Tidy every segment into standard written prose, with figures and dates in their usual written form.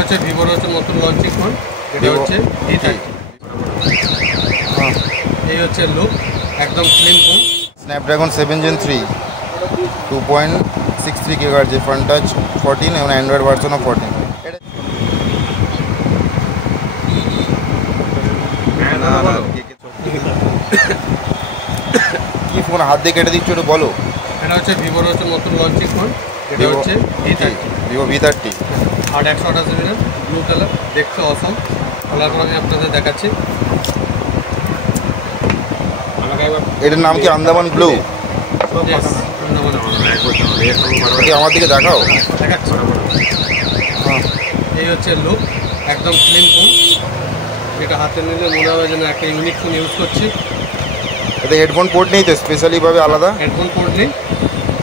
হচ্ছে ভিভোর হচ্ছে নতুন লঞ্চিং ফোন, এটা হচ্ছে V30। এই হচ্ছে লুক, একদম clean phone. Snapdragon 7 Gen 3 2.63 GHz front touch 14 এবং অ্যান্ড্রয়েড ভার্সন অফ 14। না না কি ফোন হাত দিয়ে কেটে দিচ্ছ একটু বলো। এটা হচ্ছে ভিভোর হচ্ছে নতুন লঞ্চিং ফোন, এটা হচ্ছে V30। ভিভো V30 আর 128GB ব্লু কালার, দেখতে অসম। খোলার পর আমি আপনাদের দেখাচ্ছি। এটার নাম কি আন্দামান ব্লু? আমার দিকে দেখাও। দেখাচ্ছি। এই হচ্ছে লুক, একদম ক্লিন ফোন। এটা হাতে নিলে মনে হবে যেন একটা ইউনিক ফোন ইউজ করছি। এতে হেডফোন পোর্ট নেই তো স্পেশালিভাবে আলাদা? হেডফোন পোর্ট নেই,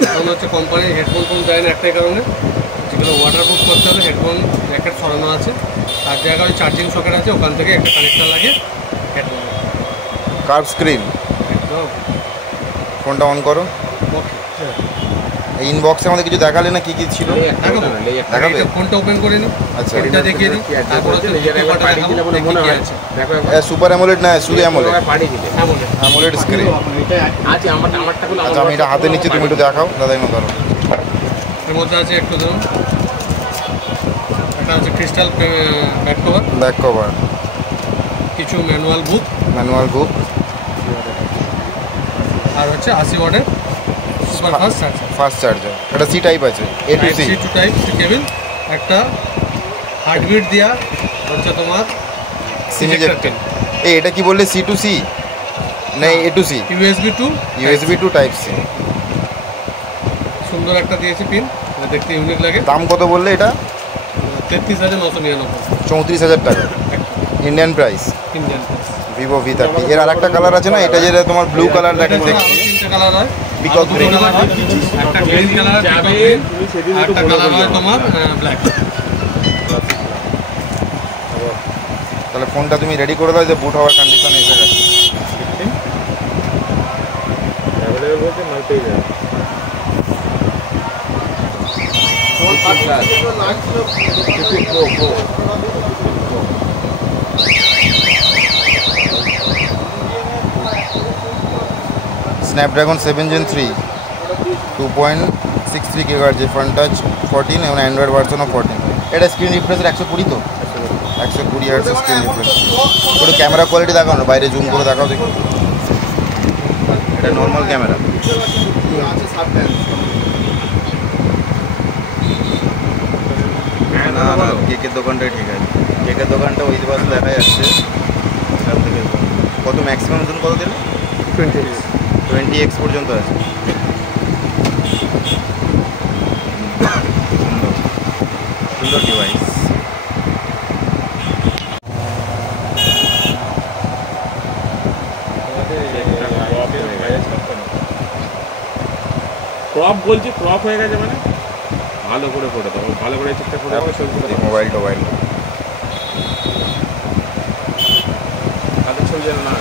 কারণ হচ্ছে কোম্পানির হেডফোন ফোন দেয় না একটাই কারণে, যেগুলো ওয়াটারপ্রুফ করতে হবে হেডফোন জ্যাকেট সরানো আছে, আর জায়গায় চার্জিং সকেট আছে, ওখান থেকে একটা কানেক্টার লাগে হেডফোন। Curve screen. একদম। ফোনটা অন করো। এই ইনবক্সে আমাদের কিছু দেখালে না কি কি ছিল? দেখাবে। ফোনটা ওপেন করে নি। আচ্ছা, এটা দেখিয়ে দিই। তারপর হচ্ছে পেপারটা দেখাবো, মনে হয় সুপার অ্যামোলেড না শুধু অ্যামোলেড? AMOLED screen. আচ্ছা, আমি এটা হাতে নিচ্ছি, তুমি একটু দেখাও দাদা। এনে ধরো। এর মধ্যে আছে একটু ধরুন, এটা হচ্ছে crystal back cover. Back cover, কিছু ম্যানুয়াল বুক। আর হচ্ছে 80 ওয়াটের সুপার ফাস্ট চার্জার। এটা সি টাইপ আছে, A to C। C to type cable. একটা হার্টবিট দেওয়া হচ্ছে তোমার সিমিজেক্টেড। এটা কি বললে, C to C না A to C? USB to type C। সুন্দর একটা দিয়েছে পিন, দেখতে ইউনিক লাগে। দাম কত বললে এটা? 33,999। 34,000 টাকা ইন্ডিয়ান প্রাইস। Vivo V30। এর আর একটা কালার আছে না, এটা যেটা তোমার ব্লু কালার দেখা যাচ্ছে। তিনটা কালার হয়, পিকক গ্রিন। একটা গ্রিন কালার, একটা কালার হয় তোমার ব্ল্যাক। তাহলে ফোনটা তুমি রেডি করে দাও, যে বুট হওয়ার কন্ডিশনে এসে গেছে। Snapdragon 7 Gen 3 2.63 GHz front touch 14 এবং অ্যান্ড্রয়েড ভার্সন অফ 14। এটা স্ক্রিন রিফ্রেশের 120 তো? 120 Hz স্ক্রিন রিফ্রেশ। একটু ক্যামেরা কোয়ালিটি দেখাও না, বাইরে জুম করে দেখাও দেখি। এটা নর্মাল ক্যামেরা। না না কেকের দোকানটাই ঠিক আছে। কেকের দোকানটা ওই পাশে দেখা যাচ্ছে। এখান থেকে কত ম্যাক্সিমাম জুম কত দিলে? 20x পর্যন্ত আছে। সুন্দর ডিভাইস। ক্রপ বলছি, ক্রপ হয়ে গেছে মানে ভালো করে ফটো দাও, ভালো করে ঠিকঠাক ফটো দাও। মোবাইল তাদের ছবি যেন না